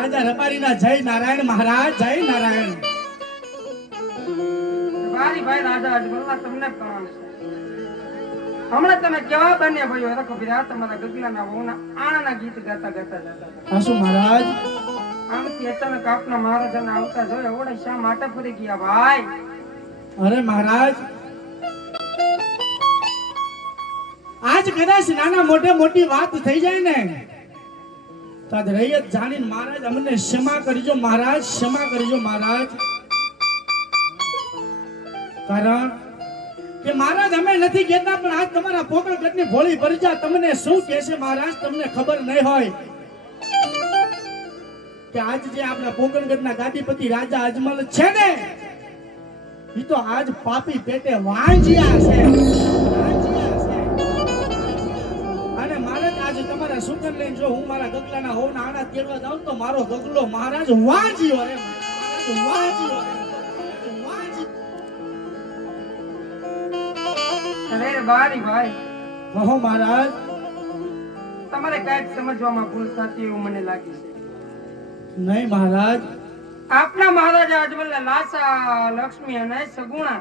આજા રબારીના જય નારાયણ મહારાજ, જય નારાયણ. ભાઈ રાજા અજમલના તમને પ્રણામ છે. હમણાં તમે કેવા બને ભાઈઓ રખો બિરા તમારા ગગલાના વહુના આણાના ગીત ગાતા ગાતા જતા. આસુ મહારાજ આમથી અચાનક આપના મહારાજાને આવતા જોયા ઓડે શા માટે ફરી ગયા ભાઈ? અરે મહારાજ, આજ કદાચ નાના મોટે મોટી વાત થઈ જાય ને તો આજ રૈયત જાણીને મહારાજ અમને ક્ષમા કરજો મહારાજ, ક્ષમા કરજો મહારાજ. કારણ કે મહારાજ અમે નથી કહેતા પણ આજ તમારા પોકળગઢની ભોળી પરજા તમને શું કહેશે મહારાજ, તમને ખબર નહીં હોય કે આજ જે આપણા પોકળગઢના ગાદીપતિ રાજા અજમલ છે ને ઈ તો આજ પાપી પેટે વાંજ્યા છે. અને મહારાજ આજે તમારા સુગન લઈને જો હું મારા ગગલાના હોવના આણા તેડવા જાઉં તો મારો ગગલો મહારાજ વાંજ્યો રે, મહારાજ વાંજ્યો. અરે બારી ભાઈ, કહો મહારાજ. તમારે કાંઈક સમજવામાં ભૂલ થતી એવું મને લાગે છે. નહીં મહારાજ, આપના મહારાજા અજમલના લાસા લક્ષ્મી અને સગુણા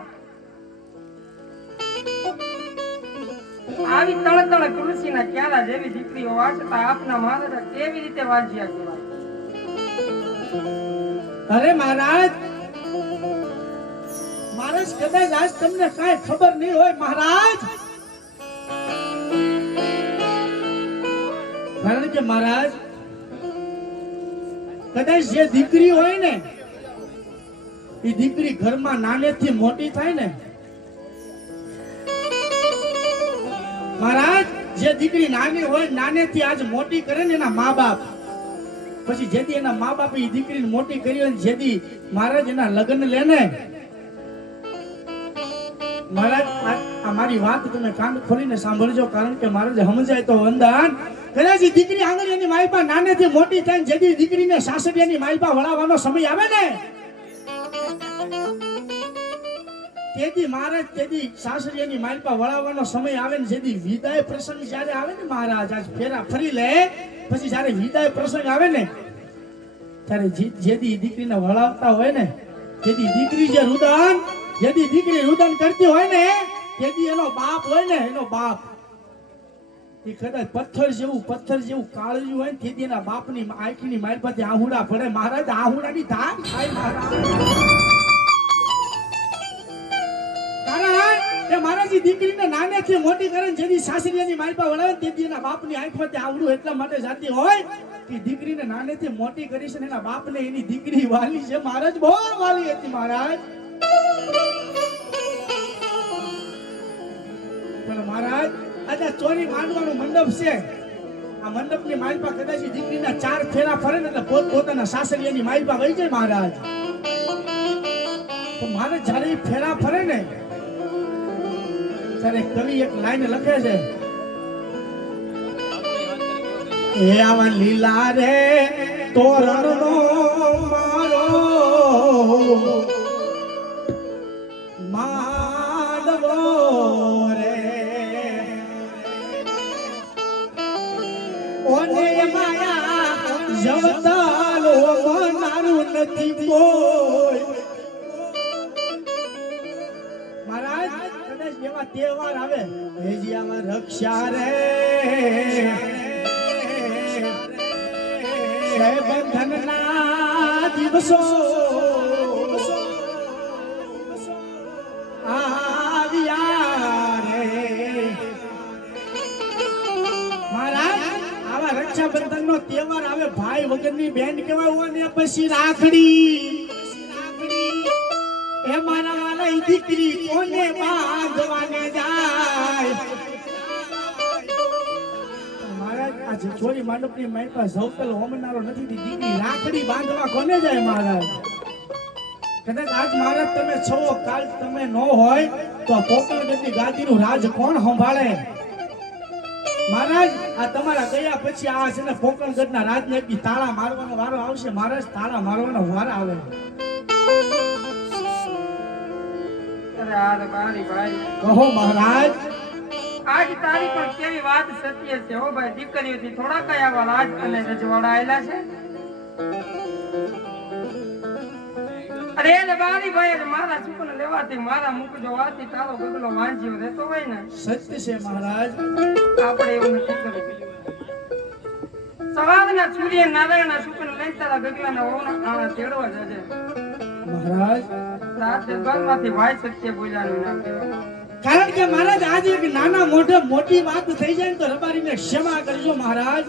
આવી તળ તુલસીના ક્યારા જેવી દીકરીઓ વાંચતા આપના મહારાજા કેવી રીતે વાંચ્યા કહેવાય? અરે મહારાજ, મહારાજ કદાચ આજ તમને કાંઈ ખબર નહીં હોય મહારાજ. કારણ કે મહારાજ કદાચ જે દીકરી હોય ને એ દીકરી ઘરમાં નાનેથી મોટી થાય ને મહારાજ, જે દીકરી નાની હોય નાનેથી આજ મોટી કરે ને એના મા બાપ, પછી જેથી એના મા બાપે એ દીકરીને મોટી કરી હોય જેથી મહારાજ એના લગ્ન લે ને મહારાજ, આ મારી વાત તમે કાન ખોલીને સાંભળજો. કારણ કે મહારાજ સમજાય તો વંદન. કદાચ દીકરી આંગળીની માલપા નાનેથી મોટી થાય જેથી દીકરીને સાસરિયાની માલપા વળાવવાનો સમય આવે ને તેથી મહારાજ, તેથી સાસરિયાની માલપા વળાવવાનો સમય આવે ને જેથી વિદાય પ્રસંગ જ્યારે આવે ને મહારાજ, આજ ફેરા ફરી લે પછી જ્યારે વિદાય પ્રસંગ આવે ને ત્યારે જેથી દીકરીને વળાવતા હોય ને જેથી દીકરી જે રુદન, જેથી દીકરી રુદન કરતી હોય ને તેથી એનો બાપ હોય ને, એનો બાપ એ કદાચ પથ્થર જેવું કાળજું હોય ને તેથી એના બાપની આંખની મારફતે આહુડા પડે મહારાજ. આહુડાની ધાર થાય મહારાજ. કારણ કે મહારાજ દીકરીને નાનેથી મોટી કરે ને જેથી સાસરિયાની મારફા વળાવે તેથી એના બાપની આંખમાંથી આહુડું એટલા માટે જાતી હોય કે દીકરીને નાનેથી મોટી કરી છે ને એના બાપને એની દીકરી વાલી છે મહારાજ, બહુ વાલી હતી મહારાજ. પણ મહારાજ આજે ચોરી માંડવાનો મંડપ છે, આ મંડપની માલપા કદાચ દીકરીના 4 ફેરા ફરે ને એટલે પોતાના સાસરિયાની માલપા વહી જાય મહારાજ. તો મહારાજ જ્યારે ફેરા ફરે ને ત્યારે કવિ એક લાઈન લખે છે, એ આવા લીલા રે તોરણનો મારો માંડવો રે, ઓને માયા જવતાલો મનારું નથી કોઈ. મહારાજ કદાચ એવા તહેવાર આવે ભેજિયામાં રક્ષા રે બંધનના દિવસો આવ્યા રે મહારાજ. આવા રક્ષાબંધન નો તહેવાર આવે ભાઈ વગરની બેન કેવાય ને પછી રાખડી એ મારા વાલા દીકરી કોને બાંધવાને જાય મહારાજ. આજે ચોરી માંડપની માઈપા સૌતલ હોમનારો નથી દીકરી રાખડી બાંધવા કોને જાય મહારાજ? કદાચ આજ મહારાજ તમે છો, કાલ તમે ન હોય તો પોકળગઢની ગાદીનું રાજ કોણ સંભાળે મહારાજ? આ તમારા ગયા પછી આ છે ને પોકળગઢના રાજને એક તાળા મારવાનો વારો આવશે મહારાજ, તાળા મારવાનો વારો આવે. અરે બારી ભાઈ, કહો મહારાજ. આજ તારી પણ કેવી વાત સત્ય છે હો ભાઈ. દીકરીઓથી થોડા કઈ આવા રાજ અને રજવાડા આયેલા છે. અરે રબારી ભાઈ મારા સુકન લેવાથી મારા મુખ જોવાથી તારો ગગલો વાંચ્યો રહેતો હોય ને સત્ય છે મહારાજ. આપણે એવું નથી કરવું. સવારના સૂર્ય નારાયણના સુકન લઈ તારા ગગલાના વહુના આણા તેડવા જજે. મહારાજ રાત દરબારમાંથી ભાઈ સત્ય બોલ્યાનું નામ કહેવાય. કારણ કે મહારાજ આજે એક નાના મોઢે મોટી વાત થઈ જાય ને તો રબારીને ક્ષમા કરજો મહારાજ.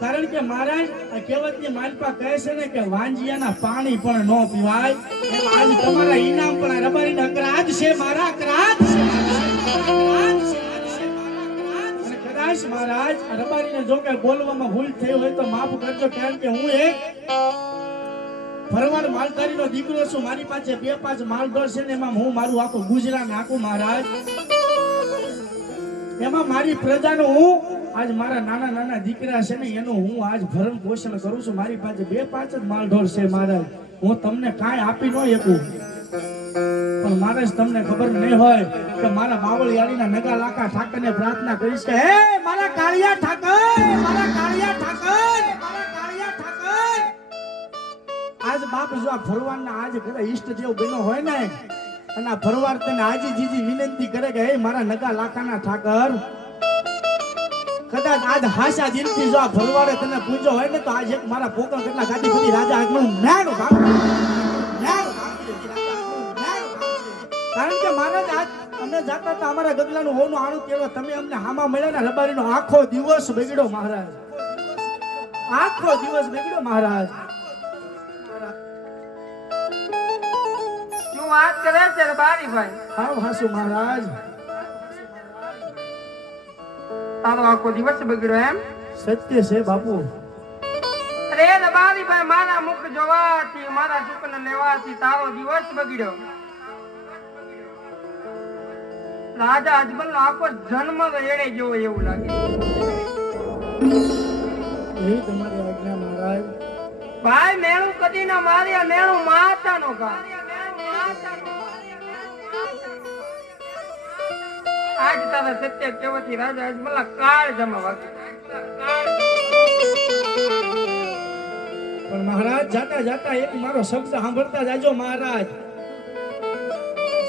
કારણ કે મહારાજ આ કહેવતની માલપા કહે છે ને કે વાંજિયાના પાણી પણ ન પીવાય. એમ આજ તમારા ઈનામ પણ આ રબારીને અકરાધ છે મારા અકરાધ છે. અને કદાચ મહારાજ આ રબારીને જો કે બોલવામાં ભૂલ થઈ હોય તો માફ કરજો. કારણ કે હું એક ભરવાડ માલધારીનો દીકરો છું. મારી પાસે 2-5 માલઢોર છે ને એમાં હું મારું આખું ગુજરાન નાખું મહારાજ. એમાં મારી પ્રજાનું હું આજ મારા નાના નાના દીકરા છે ને એનું હું આજ ભરણ પોષણ કરું છું. મારી પાસે 2-5 જ માલઢોર છે મહારાજ. હું તમને કાંઈ આપી ન શકું. પણ મહારાજ તમને ખબર નહીં હોય કે મારા બાવળિયાળીના નગા લાખા ઠાકરને પ્રાર્થના કરીશ કે હે મારા કાળિયા ઠાકર, મારા કાળિયા ઠાકર, મારા કાળિયા ઠાકર. આજ બાપ જો આ ભરવાડના આજ ઘરે ઈષ્ટદેવ બન્યો હોય ને અને આ ભરવાડ તને આજી જીજી વિનંતી કરે કે હે મારા નગા લાખાના ઠાકર, કદાચ આજ હાસા દિલથી જો આ ભરવાડે તને પૂછ્યો હોય ને તો આજ એક મારા પોકળ કેટલા ગાદી બધી રાજા આગનું નાનું ભાગ. કારણ કે મહારાજ આજ અમે જાતા હતા અમારા ગગલાનું હોનું આણું કેવા તમે અમને હામા મળ્યા ને રબારીનો આખો દિવસ બગડ્યો મહારાજ. આખો દિવસ બગડ્યો મહારાજ. શું વાત કરે છે રબારી ભાઈ? હા હાસુ મહારાજ. તારો આખો દિવસ બગડ્યો એમ? સત્ય છે બાપુ. અરે રબારી ભાઈ મારા મુખ જોવાથી મારા સુકન લેવાથી તારો દિવસ બગડ્યો. રાજા અજમલ નો આખો જન્મ એડે જેવો એવું લાગે. એ તમારી આજ્ઞા મહારાજ. ભાઈ મેણું કદી ના માર્યા, મેણું માતા નો કા. આજ તારા સત્ય કેવતી રાજા અજમલ કાળ જમા વાગે. પણ મહારાજ જાતા જાતા એક મારો શબ્દ સાંભળતા જાજો મહારાજ.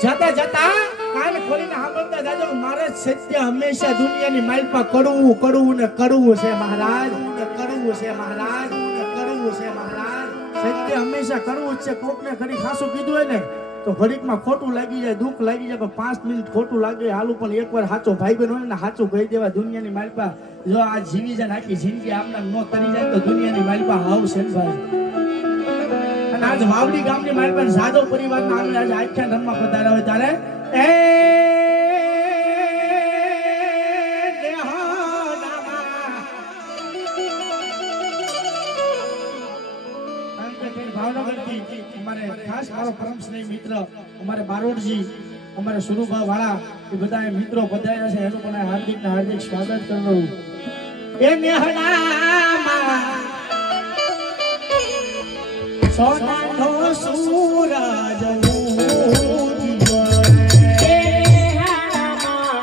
જાતા જાતા કાન ખોલીને સાંભળતા જાજો. મારે સત્ય હંમેશા દુનિયાની માલપા કડવું કડવું ને કડવું છે મહારાજ. કડવું છે મહારાજ, કડવું છે મહારાજ. સત્ય હંમેશા કડવું જ છે. કોકને ખરી ખાસું કીધું હોય ને તો ઘડીકમાં ખોટું લાગી જાય, દુઃખ લાગી જાય, પણ 5 મિનિટ ખોટું લાગે હાલું. પણ એકવાર સાચો ભાઈબંધ હોય ને સાચું કહી દેવા. દુનિયાની માલપા જો આ જીવી જાય આખી જિંદગી આમના નો તરી જાય તો દુનિયાની માલપા હાવ છે ભાઈ. અને આજ વાવડી ગામની માલપા જાદવ પરિવારના આંગણે આજે આખ્યાન રમવા પધાર્યા હોય ત્યારે ભાવનગરથી અમારે ખાસ મારો પરમ સ્નેહી મિત્ર અમારે બારોટજી, અમારે સુરુભા વાળા એ બધા મિત્રો પધાર્યા છે. એનું પણ હાર્દિક ને હાર્દિક સ્વાગત કરું. એ નેહડામાં સોનાનો સૂરજ ઉજ્જવળ, એ નેહડામાં